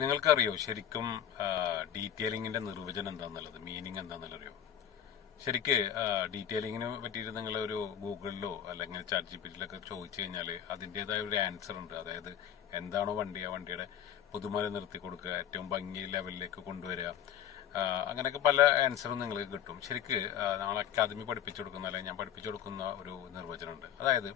നിങ്ങൾക്കറിയോ ശരിക്കും ഡീറ്റെയിലിങ്ങിന്റെ നിർവചനം എന്താണെന്നുള്ളത്, മീനിങ് എന്താണെന്നുള്ളത് അറിയോ? ശരിക്ക് ഡീറ്റെയിലിങ്ങിനെ പറ്റിയിട്ട് നിങ്ങൾ ഒരു ഗൂഗിളിലോ അല്ലെങ്കിൽ ചാറ്റ് ജിപിറ്റിയിലൊക്കെ ചോദിച്ചു കഴിഞ്ഞാൽ അതിൻ്റെതായ ഒരു ആൻസർ ഉണ്ട്. അതായത് എന്താണോ വണ്ടി, ആ വണ്ടിയുടെ പുതുമല നിർത്തി കൊടുക്കുക, ഏറ്റവും ഭംഗി ലെവലിലേക്ക് കൊണ്ടുവരിക, അങ്ങനെയൊക്കെ പല ആൻസറും നിങ്ങൾക്ക് കിട്ടും. ശരിക്ക് നമ്മൾ അക്കാദമി പഠിപ്പിച്ചു കൊടുക്കുന്ന അല്ലെങ്കിൽ ഞാൻ പഠിപ്പിച്ചു കൊടുക്കുന്ന ഒരു നിർവചനമുണ്ട്. അതായത്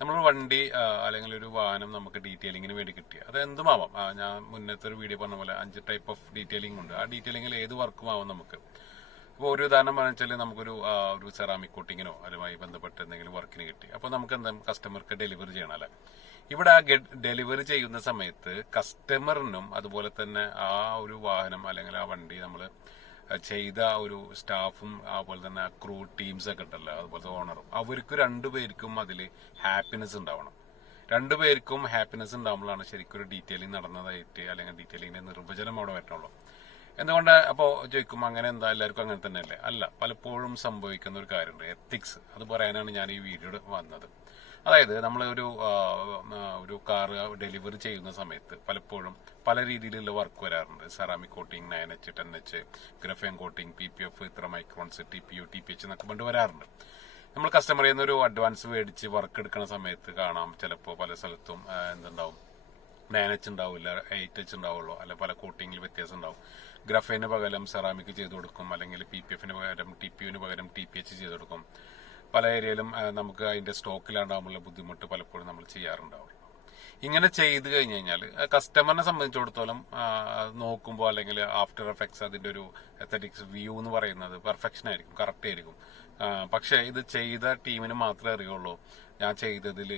നമ്മൾ വണ്ടി അല്ലെങ്കിൽ ഒരു വാഹനം നമുക്ക് ഡീറ്റെയിലിങ്ങിന് വേണ്ടി കിട്ടിയ അത് എന്തുമാവാം. ഞാൻ മുന്നത്തെ ഒരു വീഡിയോ പറഞ്ഞ പോലെ 5 ടൈപ്പ് ഓഫ് ഡീറ്റെയിലിംഗ് ഉണ്ട്. ആ ഡീറ്റെയിലിങ്ങിൽ ഏത് വർക്കും ആവാം നമുക്ക്. ഇപ്പോൾ ഒരു ഉദാഹരണം പറഞ്ഞാൽ നമുക്കൊരു ഒരു സെറാമിക് കോട്ടിങ്ങിനോ അതുമായി ബന്ധപ്പെട്ട് എന്തെങ്കിലും വർക്കിന് കിട്ടി. അപ്പോൾ നമുക്ക് എന്താ കസ്റ്റമർക്ക് ഡെലിവറി ചെയ്യണം അല്ലേ? ഇവിടെ ആ ഡെലിവറി ചെയ്യുന്ന സമയത്ത് കസ്റ്റമറിനും അതുപോലെ തന്നെ ആ ഒരു വാഹനം അല്ലെങ്കിൽ ആ വണ്ടി നമ്മൾ ചെയ്ത ഒരു സ്റ്റാഫും അതുപോലെ തന്നെ ക്രൂ ടീംസ് ഒക്കെ ഉണ്ടല്ലോ, അതുപോലത്തെ ഓണറും, അവർക്ക് രണ്ടുപേർക്കും അതിൽ ഹാപ്പിനെസ് ഉണ്ടാവണം. രണ്ടുപേർക്കും ഹാപ്പിനെസ് ഉണ്ടാകുമ്പോഴാണ് ശരിക്കും ഒരു ഡീറ്റെയിലിംഗ് നടന്നതായിട്ട് അല്ലെങ്കിൽ ഡീറ്റെയിലിങ്ങിന്റെ നിർവചനം അവിടെ വരണുള്ളൂ. എന്തുകൊണ്ട് അപ്പോൾ ചോദിക്കും അങ്ങനെ എന്താ എല്ലാവർക്കും അങ്ങനെ തന്നെയല്ലേ? അല്ല, പലപ്പോഴും സംഭവിക്കുന്ന ഒരു കാര്യമുണ്ട്, എത്തിക്സ്. അത് പറയാനാണ് ഞാൻ ഈ വീഡിയോ വന്നത്. അതായത് നമ്മൾ ഒരു കാറ് ഡെലിവറി ചെയ്യുന്ന സമയത്ത് പലപ്പോഴും പല രീതിയിലുള്ള വർക്ക് വരാറുണ്ട്. Ceramic coating, 9H 10H, graphene coating, PPF ഇത്ര മൈക്രോൺസ്, TPU TPH എന്നൊക്കെ കൊണ്ട് വരാറുണ്ട്. നമ്മൾ കസ്റ്റമറിൽ നിന്ന് ഒരു അഡ്വാൻസ് മേടിച്ച് വർക്ക് എടുക്കുന്ന സമയത്ത് കാണാം ചിലപ്പോൾ പല സ്ഥലത്തും എന്തുണ്ടാവും, 9H ഉണ്ടാവില്ല, 8H ഉണ്ടാവുള്ളൂ, അല്ലെ പല കോട്ടിങ്ങിൽ വ്യത്യാസം ഉണ്ടാവും. ഗ്രഫേന് പകരം സെറാമിക് ചെയ്ത് കൊടുക്കും, അല്ലെങ്കിൽ PPFന് പകരം TPUന് പകരം TPH ചെയ്ത് കൊടുക്കും. പല ഏരിയയിലും നമുക്ക് അതിന്റെ സ്റ്റോക്കിലാണ്ടാകുമ്പോൾ ബുദ്ധിമുട്ട് പലപ്പോഴും നമ്മൾ ചെയ്യാറുണ്ടാവും. ഇങ്ങനെ ചെയ്ത് കഴിഞ്ഞ് കഴിഞ്ഞാൽ കസ്റ്റമറിനെ സംബന്ധിച്ചിടത്തോളം നോക്കുമ്പോൾ അല്ലെങ്കിൽ ആഫ്റ്റർ എഫക്ട്സ് അതിന്റെ ഒരു എത്തറ്റിക്സ് വ്യൂ എന്ന് പറയുന്നത് പെർഫെക്ഷൻ ആയിരിക്കും, കറക്റ്റ് ആയിരിക്കും. പക്ഷെ ഇത് ചെയ്ത ടീമിന് മാത്രമേ അറിയുള്ളൂ ഞാൻ ചെയ്തതിൽ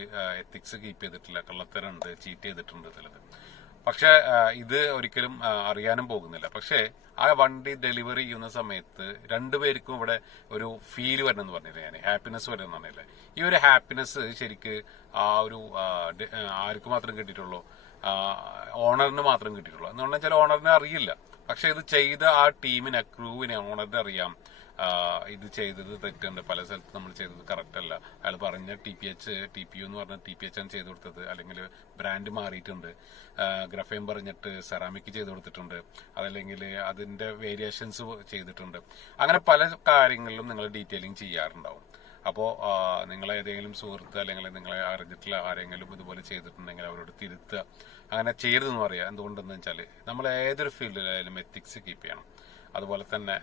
എത്തിക്സ് കീപ്പ് ചെയ്തിട്ടില്ല, കള്ളത്തരമുണ്ട്, ചീറ്റ് ചെയ്തിട്ടുണ്ട് ചിലത്. പക്ഷെ ഇത് ഒരിക്കലും അറിയാനും പോകുന്നില്ല. പക്ഷെ ആ വണ്ടി ഡെലിവറി ചെയ്യുന്ന സമയത്ത് രണ്ടുപേർക്കും ഇവിടെ ഒരു ഫീൽ വരണമെന്ന് പറഞ്ഞില്ലേ, ഞാൻ ഹാപ്പിനെസ് വരണമെന്ന് പറഞ്ഞില്ലേ. ഈ ഒരു ഹാപ്പിനെസ് ശരിക്ക് ആ ഒരു ആർക്ക് മാത്രം കിട്ടിയിട്ടുള്ളൂ, ഓണറിന് മാത്രം കിട്ടിയിട്ടുള്ളൂ എന്ന് പറഞ്ഞാൽ ഓണറിനെ അറിയില്ല. പക്ഷെ ഇത് ചെയ്ത ആ ടീമിനെ, ക്രൂവിനെ, ഓണറിനെ അറിയാം ഇത് ചെയ്തത് തെറ്റുണ്ട്, പല സ്ഥലത്ത് നമ്മൾ ചെയ്തത് കറക്റ്റ് അല്ല, അയാൾ പറഞ്ഞ TPU എന്ന് പറഞ്ഞ TPH ആണ് ചെയ്ത് കൊടുത്തത്, അല്ലെങ്കിൽ ബ്രാൻഡ് മാറിയിട്ടുണ്ട്, ഗ്രഫേം പറഞ്ഞിട്ട് സെറാമിക് ചെയ്ത് കൊടുത്തിട്ടുണ്ട്, അതല്ലെങ്കിൽ അതിന്റെ വേരിയേഷൻസ് ചെയ്തിട്ടുണ്ട്. അങ്ങനെ പല കാര്യങ്ങളിലും നിങ്ങൾ ഡീറ്റെയിലിംഗ് ചെയ്യാറുണ്ടാവും. അപ്പോൾ നിങ്ങളെ ഏതെങ്കിലും സുഹൃത്ത് അല്ലെങ്കിൽ നിങ്ങളെ അറിഞ്ഞിട്ടുള്ള ആരെങ്കിലും ഇതുപോലെ ചെയ്തിട്ടുണ്ടെങ്കിൽ അവരോട് തിരുത്തുക, അങ്ങനെ ചെയ്യരുതെന്ന് പറയാം. എന്തുകൊണ്ടെന്ന് വെച്ചാൽ നമ്മൾ ഏതൊരു ഫീൽഡിലായാലും എത്തിക്സ് കീപ്പ് ചെയ്യണം. അതുപോലെ തന്നെ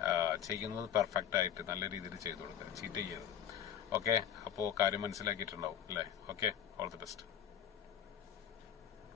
ചെയ്യുന്നത് പെർഫെക്റ്റ് ആയിട്ട് നല്ല രീതിയിൽ ചെയ്തു കൊടുക്കുക, ചീറ്റ് ചെയ്യരുത്. ഓക്കെ, അപ്പോൾ കാര്യം മനസ്സിലാക്കിയിട്ടുണ്ടാവും അല്ലേ? Okay, all the best.